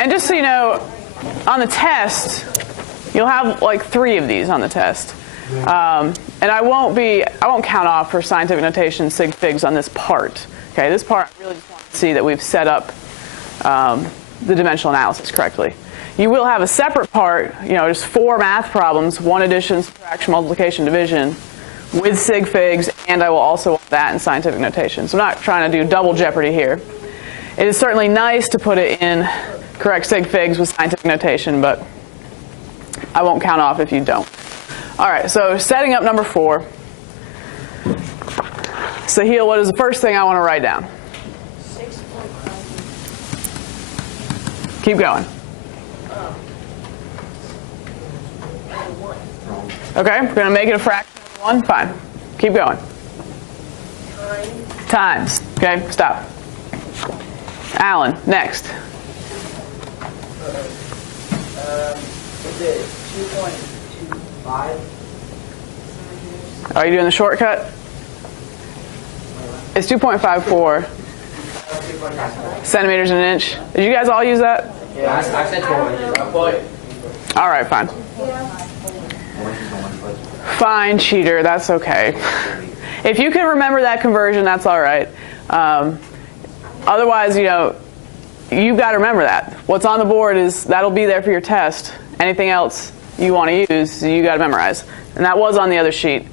And just so you know, on the test, you'll have like 3 of these on the test. And I won't count off for scientific notation sig figs on this part. Okay, this part I really just want to see that we've set up the dimensional analysis correctly. You will have a separate part, just 4 math problems, 1 addition, subtraction, multiplication, division, with sig figs, and I will also want that in scientific notation. So I'm not trying to do double jeopardy here. It is certainly nice to put it in correct sig figs with scientific notation, but I won't count off if you don't. All right, so setting up number 4. Sahil, what is the first thing I want to write down? 6.5. Keep going. Okay, we're going to make it a fraction of 1. Fine. Keep going. Times. Okay, stop. Alan, next. Is it 2.25? Are you doing the shortcut? It's 2.54 centimeters in an inch. Did you guys all use that? Yeah, I said 20. All right, fine. Fine, cheater. That's okay. If you can remember that conversion, that's all right. Otherwise, you've got to remember that. What's on the board that'll be there for your test. Anything else you want to use, you got to memorize. And that was on the other sheet.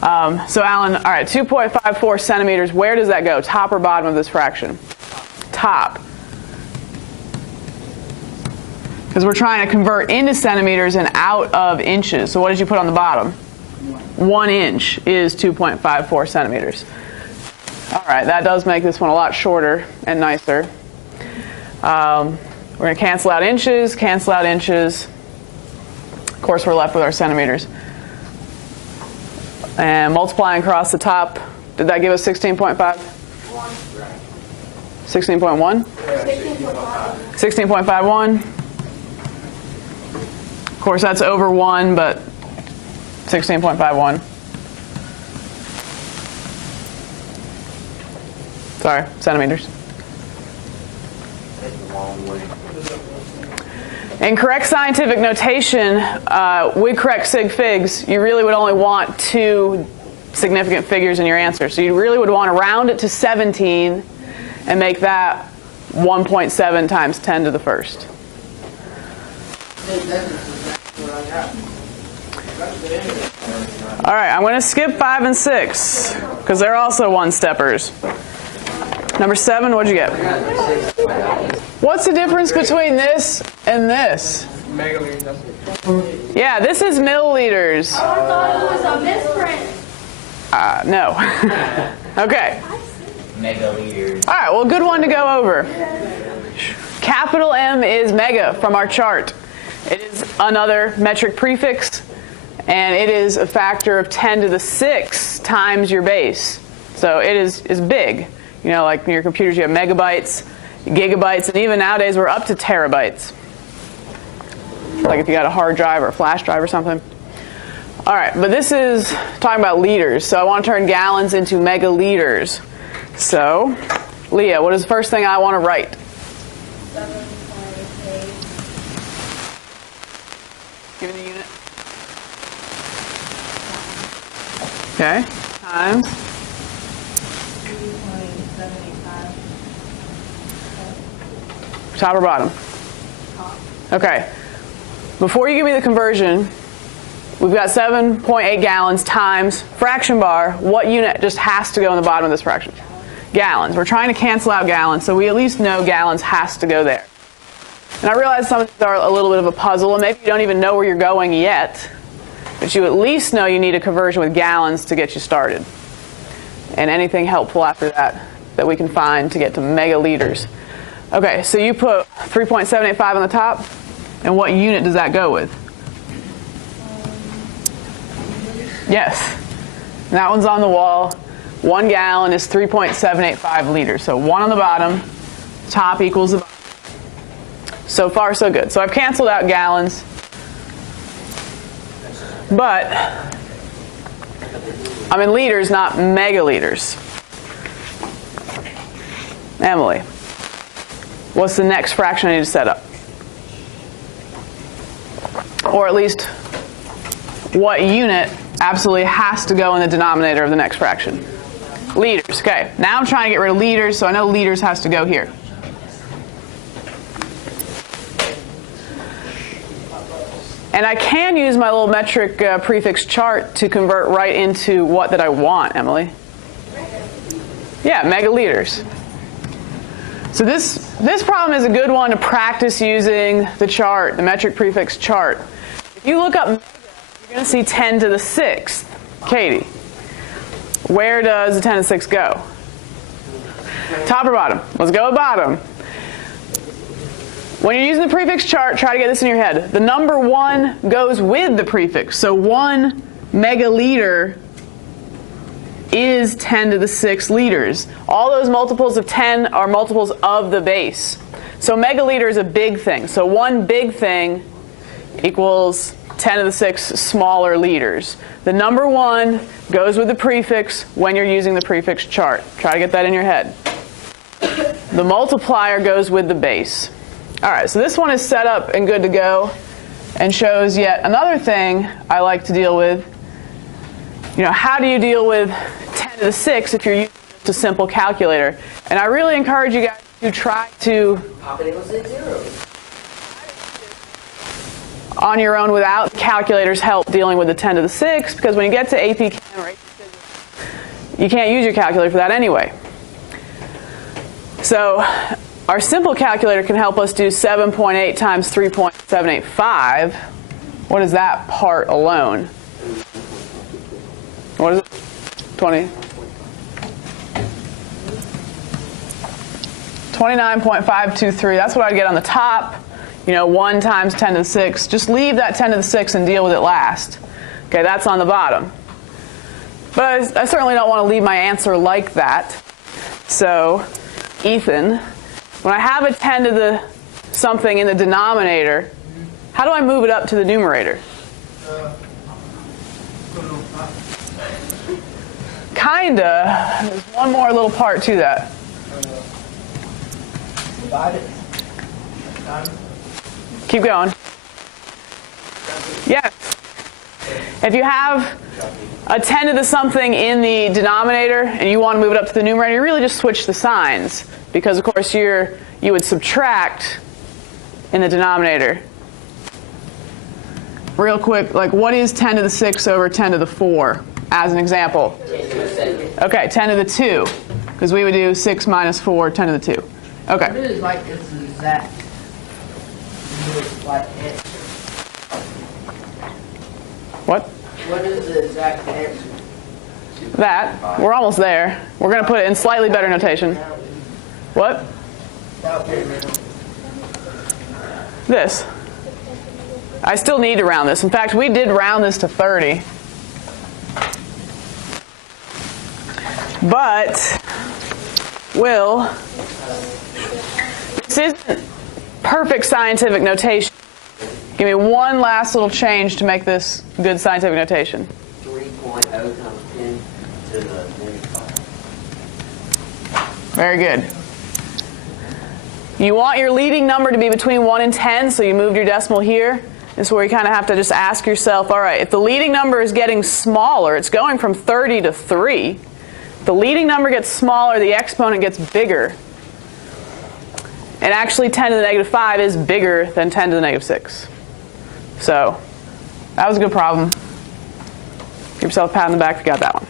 So Alan, all right, 2.54 centimeters. Where does that go? Top or bottom of this fraction? Top. Because we're trying to convert into centimeters and out of inches. So what did you put on the bottom? 1 inch is 2.54 centimeters. All right, that does make this one a lot shorter and nicer. We're going to cancel out inches, cancel out inches. Of course, we're left with our centimeters. And multiplying across the top, did that give us 16.5? 16.1? 16.51. Of course, that's over 1, but 16.51. Sorry, centimeters. In correct scientific notation, with correct sig figs, you really would only want 2 significant figures in your answer. So you really would want to round it to 17 and make that 1.7 times 10 to the first. All right, I'm going to skip 5 and 6 because they're also one-steppers. Number 7, what'd you get? What's the difference between this and this? Megaliters. Yeah, this is milliliters. Oh, I thought it was a misprint. No. Okay. Megaliters. All right, well, good one to go over. Capital M is mega from our chart. It is another metric prefix, and it is a factor of 10 to the 6 times your base. So it is big. Like in your computers, you have megabytes, gigabytes, and even nowadays we're up to terabytes. Like if you got a hard drive or a flash drive or something. All right, but this is talking about liters. So I want to turn gallons into megaliters. So, Leah, what is the first thing I want to write? 7.8. Give me the unit. Okay, times. 3.785. Top or bottom? Top. Okay. Before you give me the conversion, we've got 7.8 gallons times fraction bar. What unit just has to go in the bottom of this fraction? Gallons. We're trying to cancel out gallons, so we at least know gallons has to go there. And I realize some of these are a little bit of a puzzle, and maybe you don't even know where you're going yet, but you at least know you need a conversion with gallons to get you started. And anything helpful after that we can find to get to megaliters. Okay, so you put 3.785 on the top, and what unit does that go with? Yes, and that one's on the wall. 1 gallon is 3.785 liters. So 1 on the bottom, top equals the bottom. So far, so good. So I've canceled out gallons, but I'm in liters, not megaliters. Emily, what's the next fraction I need to set up? or at least what unit absolutely has to go in the denominator of the next fraction. Liters. Okay, now I'm trying to get rid of liters, so I know liters has to go here. And I can use my little metric prefix chart to convert right into what that I want, Emily. Yeah, megaliters. So this problem is a good one to practice using the chart, the metric prefix chart. If you look up mega, you're going to see 10 to the 6th. Katie, where does the 10 to the 6th go? Top or bottom? Let's go with bottom. When you're using the prefix chart, try to get this in your head. The number 1 goes with the prefix. So 1 megaliter is 10 to the 6 liters. All those multiples of 10 are multiples of the base. So megaliter is a big thing. So 1 big thing equals 10 to the 6 smaller liters. The number 1 goes with the prefix when you're using the prefix chart. Try to get that in your head. The multiplier goes with the base. All right, so this one is set up and good to go and shows yet another thing I like to deal with. You know, how do you deal with 10 to the 6 if you're using just a simple calculator? And I really encourage you guys to try to Pop it equals zeros. on your own without the calculator's help dealing with the 10 to the 6, because when you get to AP Chem or AP Physics, you can't use your calculator for that anyway. So our simple calculator can help us do 7.8 times 3.785. What is that part alone? What is it? 20? 29.523. That's what I'd get on the top. You know, 1 times 10 to the 6. Just leave that 10 to the 6 and deal with it last. Okay, that's on the bottom. But I certainly don't want to leave my answer like that. So, Ethan, when I have a 10 to the something in the denominator, how do I move it up to the numerator? Kinda. There's one more little part to that. Divide it. Keep going. Yes. If you have a 10 to the something in the denominator and you want to move it up to the numerator, you really just switch the signs. Because, of course, you would subtract in the denominator. Real quick, like what is 10 to the 6 over 10 to the 4, as an example? Okay, 10 to the 2. Because we would do 6 minus 4, 10 to the 2. Okay. What is like it's exact? Like answer. What? What is the exact answer? That. We're almost there. We're going to put it in slightly better notation. What? This. I still need to round this. In fact, we did round this to 30. But, Will, this isn't perfect scientific notation. Give me one last little change to make this good scientific notation. 3.0 times 10 to the negative 5. Very good. You want your leading number to be between 1 and 10, so you moved your decimal here. This is where you kind of have to just ask yourself, all right, if the leading number is getting smaller, it's going from 30 to 3. If the leading number gets smaller, the exponent gets bigger. And actually 10 to the negative 5 is bigger than 10 to the negative 6. So that was a good problem. Give yourself a pat on the back if you got that one.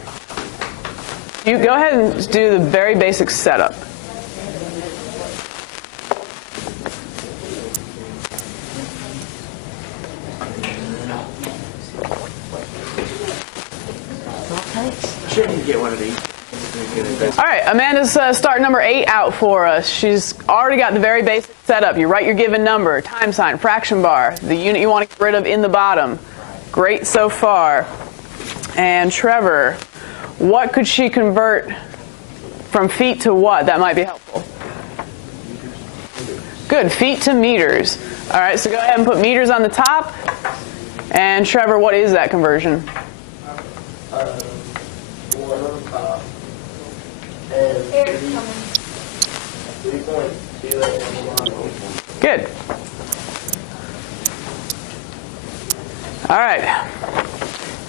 You go ahead and do the very basic setup. Shouldn't get one of these. All right, Amanda's start number 8 out for us. She's already got the very basic setup. You write your given number, time sign, fraction bar, the unit you want to get rid of in the bottom. Great so far. And Trevor, what could she convert from feet to what? That might be helpful. Good, feet to meters. All right, so go ahead and put meters on the top. And Trevor, what is that conversion? 1 on top. And Eric's coming. 3.28. Good. All right.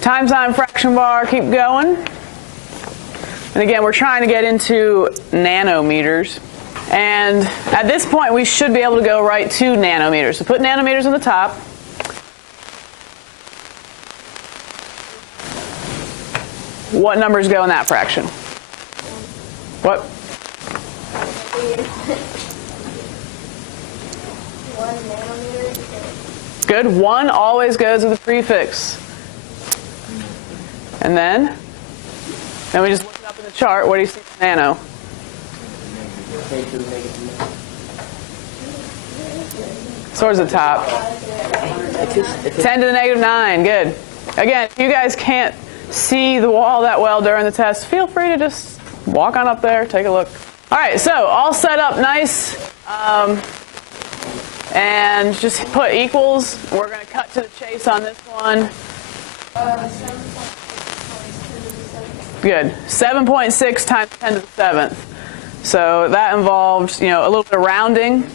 Time sign fraction bar, keep going. And again, we're trying to get into nanometers. And at this point, we should be able to go right to nanometers. So put nanometers on the top. What numbers go in that fraction? What? 1 nanometer. Good. 1 always goes with a prefix. And then we just look it up in the chart. What do you see for nano? 10 to the negative 9. Towards the top. 10 to the negative 9. Good. Again, if you guys can't see the wall that well during the test, feel free to just walk on up there, take a look. All right, so all set up nice. And just put equals. We're going to cut to the chase on this one. Good. 7.6 times 10 to the 7th. So that involved, a little bit of rounding.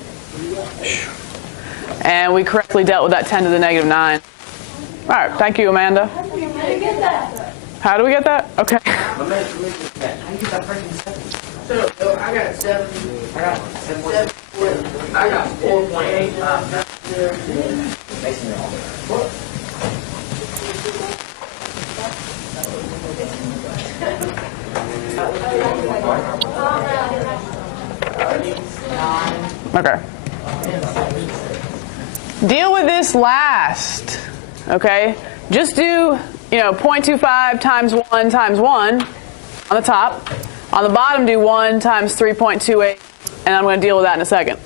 And we correctly dealt with that 10 to the negative 9. All right, thank you, Amanda. How do you get that? How do we get that? Okay. How you get that freaking 7? So I got 7. I got 7. I got 4.85. Okay. Deal with this last. Okay? Just do, 0.25 times 1 times 1 on the top. On the bottom, do 1 times 3.28, and I'm going to deal with that in a second.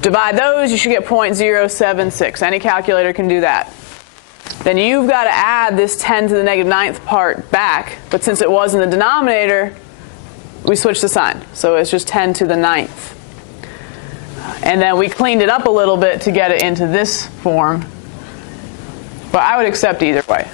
Divide those, you should get 0.076. Any calculator can do that. Then you've got to add this 10 to the negative 9th part back, but since it was in the denominator, we switched the sign. So it's just 10 to the 9th. And then we cleaned it up a little bit to get it into this form. But I would accept either way.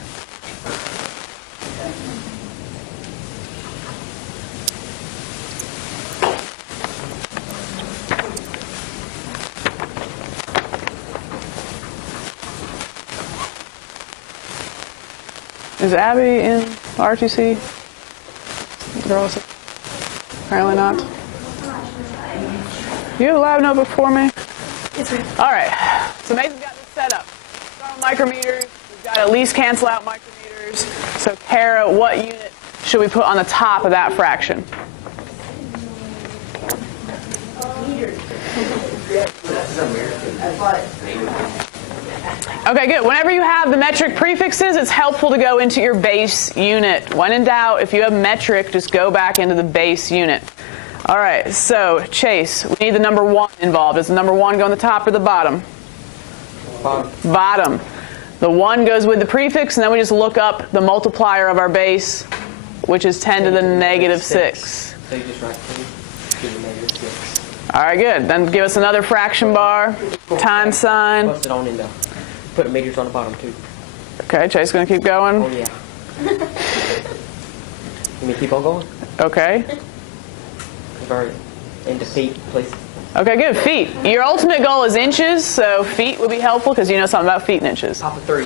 Is Abby in RTC? Girls? Apparently not. You have a lab notebook for me? Yes, sir. All right. So Mason's got this set up. Start with micrometers. We've got to at least cancel out micrometers. So Kara, what unit should we put on the top of that fraction? Okay, good. Whenever you have the metric prefixes, it's helpful to go into your base unit. When in doubt, if you have metric, just go back into the base unit. All right, so Chase, we need the number 1 involved. Does the number 1 go on the top or the bottom? Bottom. Bottom. The 1 goes with the prefix, and then we just look up the multiplier of our base, which is 10 to the negative 6. So you just write 10 to the negative 6. All right, good. Then give us another fraction bar, time sign. Plus it on in there. Put the meters on the bottom too. Okay, Chase going to keep Oh going. yeah. You mean keep on going? Okay. Convert it into feet, please. Okay, good. Feet. Your ultimate goal is inches, so feet would be helpful because you know something about feet and inches. Top of 3.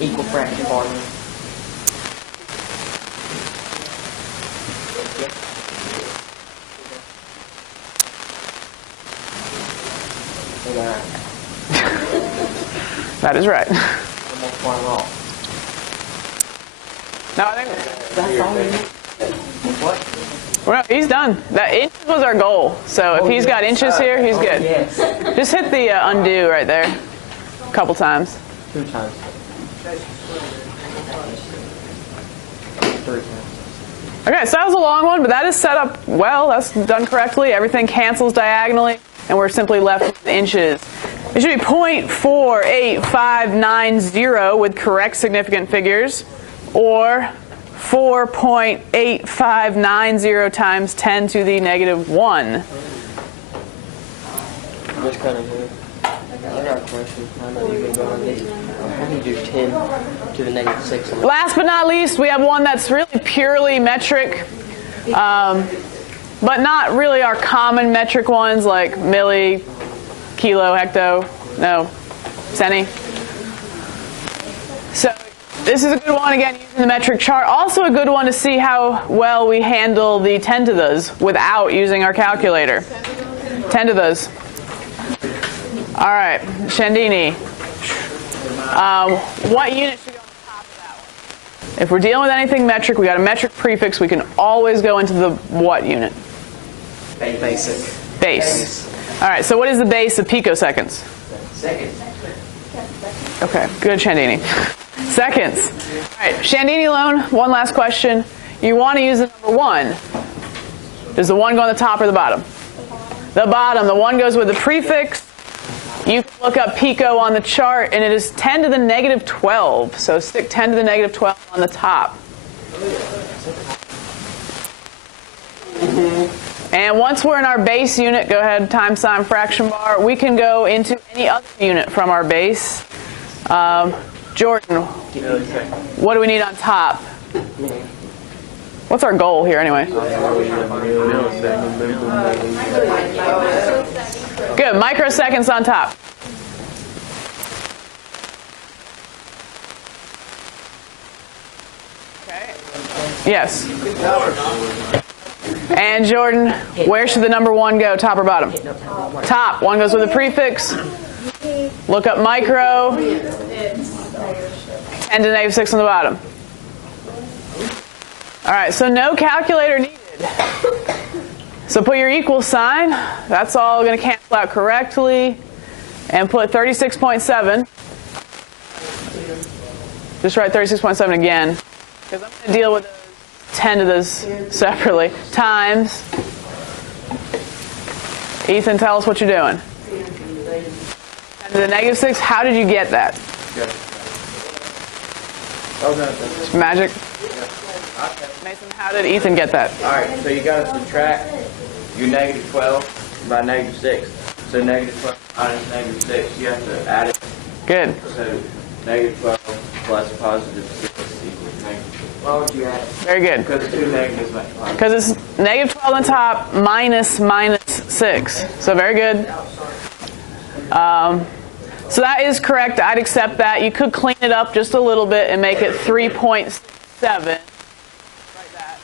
Equal fraction bar. That is right. Multiplying off. No, I think That's all we need. What? well, he's done. That inches was our goal. So if he's got inches here, he's good. Yes. Just hit the undo right there a couple times. 2 times. 3 times. Okay, so that was a long one, but that is set up well. That's done correctly. Everything cancels diagonally, and we're simply left with inches. It should be 0.48590 with correct significant figures, or 4.8590 times 10 to the negative 1. Just kind of good. I got a question. I know you've been going on this. How do you do 10 to the negative 6? Last but not least, we have one that's really purely metric, but not really our common metric ones like milli, kilo, hecto. No. Senny? So this is a good one, again, using the metric chart. Also a good one to see how well we handle the 10 to those without using our calculator. 10 to those. All right, Shandini. What unit should go on the top of that one? If we're dealing with anything metric, we got a metric prefix, we can always go into the what unit? Basic. Base. All right, so what is the base of picoseconds? Second. Okay, good, Shandini. Seconds. All right, Shandini alone, one last question. You want to use the number 1. Does the 1 go on the top or the bottom? The bottom. The 1 goes with the prefix. You can look up pico on the chart, and it is 10 to the negative 12. So stick 10 to the negative 12 on the top. And once we're in our base unit, go ahead, time sign fraction bar. We can go into any other unit from our base. Jordan, what do we need on top? What's our goal here anyway? Good, microseconds on top. Okay. Yes. And Jordan, where should the number 1 go, top or bottom? Top. 1 goes with a prefix. Look up micro. 10 to negative 6 on the bottom. All right, so no calculator needed. So put your equal sign. That's all going to cancel out correctly. And put 36.7. Just write 36.7 again. Because I'm going to deal with those 10 to those separately. Times. Ethan, tell us what you're doing. 10 to the negative 6. How did you get that? Magic? Mason, how did Ethan get that? Alright, so you got to subtract your negative 12 by negative 6. So negative 12 minus negative 6, you have to add it. Good. So negative 12 plus positive 6 equals negative 12. Why would you add it? Very good. Because 2 negatives make positive. Because it's negative 12 on top minus 6. So very good. So that is correct. I'd accept that. You could clean it up just a little bit and make it 3.67. Write that.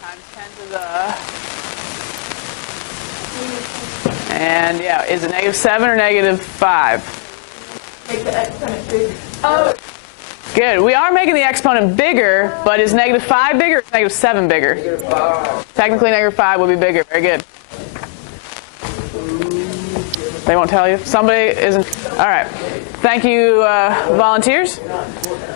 Times 10 to the... And yeah, is it negative 7 or negative 5? Make the exponent big. Good. We are making the exponent bigger, but is negative 5 bigger or is negative 7 bigger? Technically, negative 5 would be bigger. Very good. They won't tell you. Somebody isn't. All right. Thank you, volunteers.